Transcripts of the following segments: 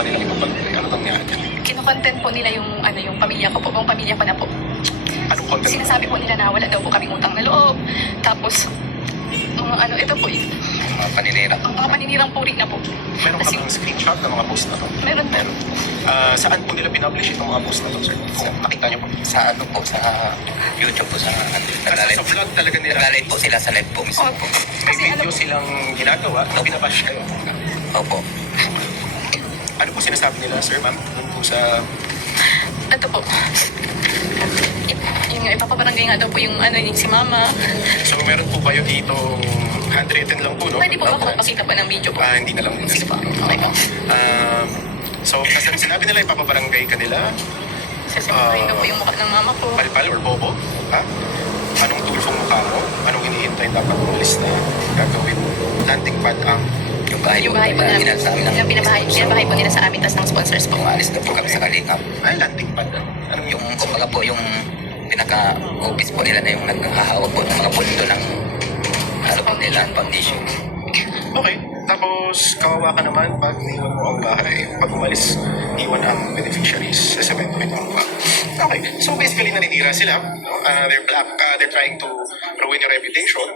pa nilang ipapagpapay? Ano nangyari? Kino-content po nila yung yung pamilya ko po, buong pamilya ko na po. Anong content? Sinasabi po nila na wala daw po kaming utang na loob. Tapos, mga ito po, Mga paninira. ang mga paninirang puri na po. Meron ka Kasi, bang screenshot ng mga post na to? meron po. Meron. Saan po nila pinublish itong mga post na to, sir? Kung nakita niyo po. Sa ano po, sa YouTube po, sa Kasi sa vlog talaga nila. nag-live po sila sa live po mismo. Opo. May Kasi video silang ginagawa, binabash kayo. Opo. Ano po sinasabi nila, sir, ma'am? Doon po sa... ito po. Yung ipapabarangay nga daw po yung si mama. So, meron po kayo dito handwritten lang po, no? Pwede po ba makita po ng video po? Hindi na lang muna. Sige po. Okay po. So, kasi sinabi nila ipapabarangay ka nila, Sasabihin daw po yung mukha ng mama ko. palpal or bobo, ha? Anong tulfong mukha mo? Anong hinihintay dapat umalis na gagawin mo? Landing pad ang... Yung bahay Yung bahay po namin. nila sa amin. Yung pinabahay po nila sa amin, tas ng sponsors po. Umalis na po kami sa Kalingap. landing pad. Anong Yung, kumbaga po, yung pinaka-office po nila na yung naghahawag po ng mga pundo ng ano po nila, foundation. Okay. Tapos, kawawa ka naman pag niwan mo ang bahay. Pag umalis, iwan ang beneficiaries sa semento ito ang mukha. Okay. So, basically, naninira sila. No? They're trying to ruin your reputation.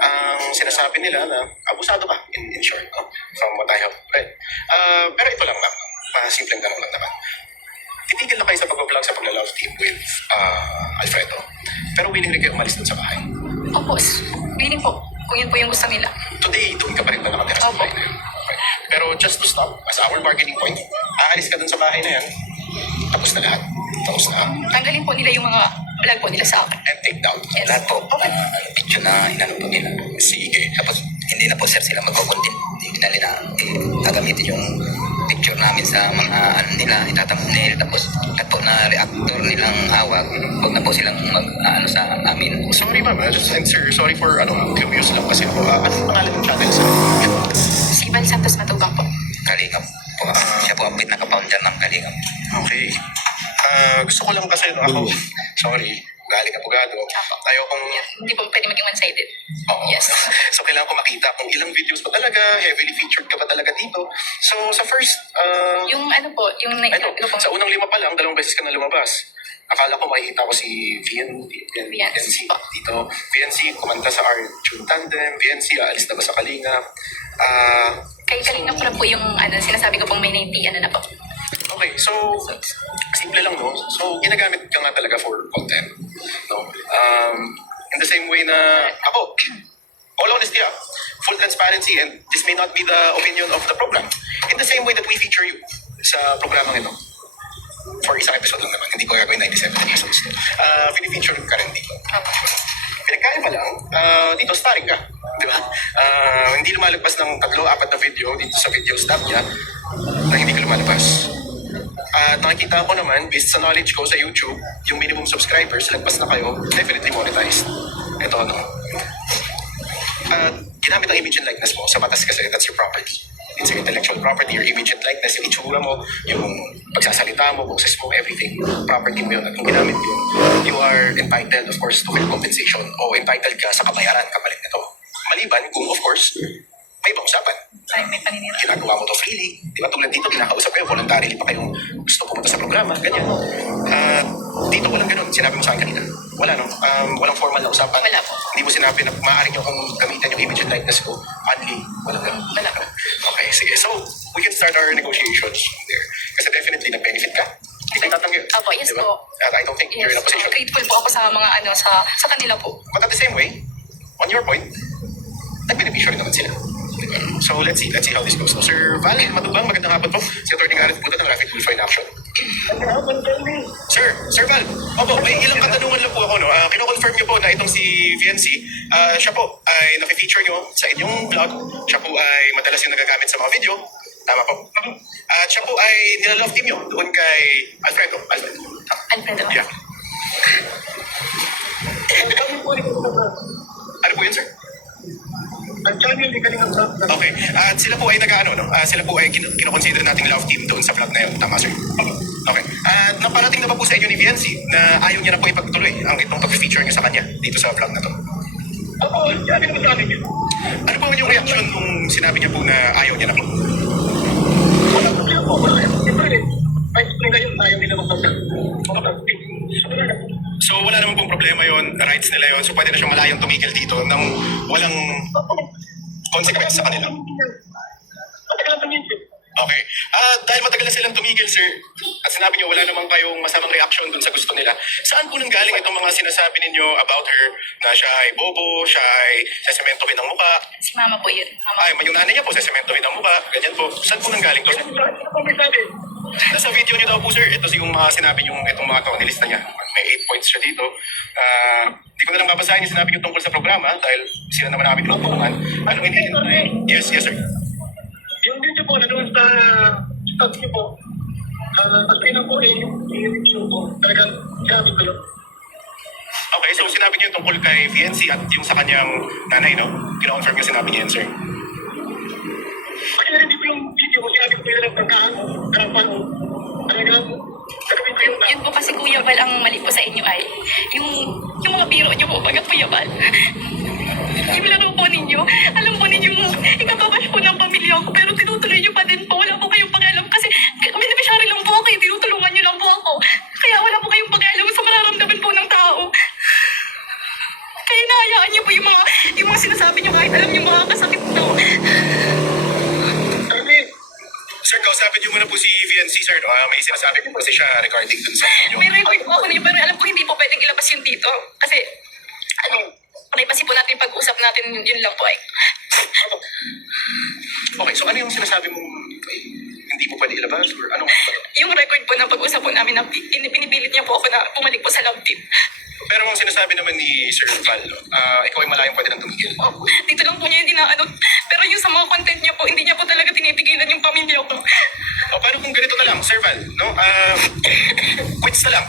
Ang sinasabi nila na abusado ka, in short, no? From what I have read. Pero ito lang, ma'am. Simpleng tanong lang naman. Titigil na kayo sa pag-vlog sa pagla-love team with Alfredo. Pero willing rin kayo umalis dun sa bahay. Opo, willing po. Kung yun po yung gusto nila. Today, doon ka pa rin ba nakatira sa Opo. bahay na yun? Okay. Pero just to stop, as our bargaining point, aalis ka dun sa bahay na yan, tapos na lahat. Tapos na. Tanggalin po nila yung mga vlog po nila sa akin. And take down. Yes. Lahat po, picture na inano po nila. Sige. Tapos, hindi na po sir sila magko-content. Hindi na gagamitin yung picture namin sa mga ano nila, itatamnil. Tapos, lahat po na reactor nilang hawak. Huwag na po silang mag-ano sa amin. Sorry ma'am, and sir, sorry for curious lang kasi ako. Anong pangalan ng channel sir? Si Ivan Santos Matubang po. Kalingap po. Siya po ang pinaka-founder ng Kalingap. Okay. Gusto ko lang kasi, no, ako, sorry, galing abogado. Ayokong Hindi po pwede maging one-sided. Oo. Yes. So, kailangan ko makita kung ilang videos pa talaga, heavily featured ka pa talaga dito. So, sa first, Yung po, yung po. sa unang 5 pa lang, 2 beses ka na lumabas. Akala ko makikita ko si VNC dito. VNC, kumanta sa our Tune Tandem. VNC, aalis na ba sa Kalinga? Kay Kalinga po na po yung sinasabi ko pong may 90 na po. Okay, so, simple lang, no? So, ginagamit ka nga talaga for content, no? In the same way na ako, all honesty, full transparency, and this may not be the opinion of the program. In the same way that we feature you sa programang ito, for isang episode lang naman, hindi ko gagawin 97 episodes. Pinifeature ka rin dito. Pinagkaiba lang, dito starring ka, di ba? Hindi lumalagpas ng 3-4 na video dito sa video stop niya na hindi ka lumalabas. At nakikita ko naman, based sa knowledge ko sa YouTube, yung minimum subscribers, lagpas na kayo, definitely monetized. Ito ano. At ginamit ang image and likeness mo sa batas kasi that's your property. It's your intellectual property, your image and likeness, yung itsura mo, yung pagsasalita mo, boses mo, everything. Property mo yun. At kung ginamit yun, you are entitled, of course, to fair compensation o entitled ka sa kabayaran kapalit nito. Maliban kung, of course, may ibang usapan. Ay, may paninira. Ginagawa mo to freely. Di ba? Tulad dito, kinakausap kayo, voluntarily pa kayong gusto pumunta sa programa, ganyan. Dito walang ganun. Sinabi mo sa akin kanina. Wala, no? Walang formal na usapan. Wala po. Hindi mo sinabi na maaari nyo kung gamitan yung image and likeness ko. Only. Walang ganun. Wala po. Okay, sige. So, we can start our negotiations there. Kasi definitely, nag-benefit ka. Hindi ka tatanggi. Opo, yes Diba? po. At I don't think you're in a position. Grateful po ako sa mga sa kanila po. But at the same way, on your point, nag-beneficiary naman sila. So let's see how this goes. So, Sir Val Matubang, magandang hapon po. Si Atty. Gareth Putat ng Rapid Tulfo in Action. Sir Val, opo, may ilang katanungan lang po ako. No? Kino-confirm niyo po na itong si VNC, siya po ay nafe-feature niyo sa inyong vlog. Siya po ay madalas yung nagagamit sa mga video. Tama po. At siya po ay nilalove team niyo doon kay Alfredo. Alfredo. Yeah. Ano po yun, sir? Okay. At sila po ay sila po ay kinoconsider nating love team doon sa vlog na yun. Tama, sir? Okay. At naparating na ba po sa inyo ni VNC na ayaw niya na po ipagtuloy ang itong pag-feature niyo sa kanya dito sa vlog na to? Oo, sabi naman sa amin yun. Ano po yung reaction nung sinabi niya po na ayaw niya na po? Wala problema po. problema yon, rights nila yon, so pwede na siyang malayang tumigil dito nang walang consequence sa kanila. Matagal na minsan. Okay. Dahil matagal na silang tumigil, sir, at sinabi niyo wala namang kayong masamang reaction dun sa gusto nila, saan po nanggaling itong mga sinasabi ninyo about her na siya ay bobo, siya ay sesementohin ang muka? Si mama po yun. Mama. Ay, yung nanay niya po, sesementohin ang muka, ganyan po. Saan po nanggaling to? Ano po may sabi? Nasa video niyo daw po, sir, ito yung mga sinabi niyo, itong mga to, nilista niya. May 8 points siya dito. Di ko na lang babasahin yung sinabi niyo tungkol sa programa dahil sila naman namin tinutulungan. Anong hindi? Yes, sir. Yung video po na doon sa stop niyo po, at pinang po yung review po, talagang sinabi ko lang. Okay, so sinabi niyo tungkol kay VNC at yung sa kanyang nanay, no? Kino-confirm niya sinabi niya yan, sir. Kasi hindi ko yung video ko, sinabi ko yung pagkaan, harapan ko. Talagang, sasabihin ko yung Yun po kasi Kuya Bal, ang mali po sa inyo ay yung mga biro niyo po, baga Kuya Bal. Yung laro po ninyo, alam po ninyo, ikababash po ng pamilya ko, pero tinutuloy niyo pa din po. Wala po kayong pakialam kasi beneficiary lang po ako, tinutulungan niyo lang po ako. Kaya wala po kayong pakialam sa mararamdaman po ng tao. Kaya nahayaan niyo po yung mga sinasabi niyo kahit alam niyo makakasakit to. sabi, Sir, kausapin niyo muna po si VNC, sir. No? May sinasabi po kasi siya regarding dun sa inyo. May record po ako niyo, pero alam ko hindi po pwedeng ilabas yun dito. Kasi, privacy po natin pag-usap natin, yun lang po ay. Okay, so ano yung sinasabi mong hindi mo pwede ilabas? Or ano? Yung record po na pag-usap po namin na pinipilit niya po ako na bumalik po sa love team. Pero ang sinasabi naman ni Sir Val, ikaw ay malayang pwede nang tumigil. Opo, dito lang po niya yung dinaano. Pero yung sa mga content niya po, hindi niya po talaga tinipigilan yung pamilya ko. O paano kung ganito na lang, Sir Val, no? Quits na lang.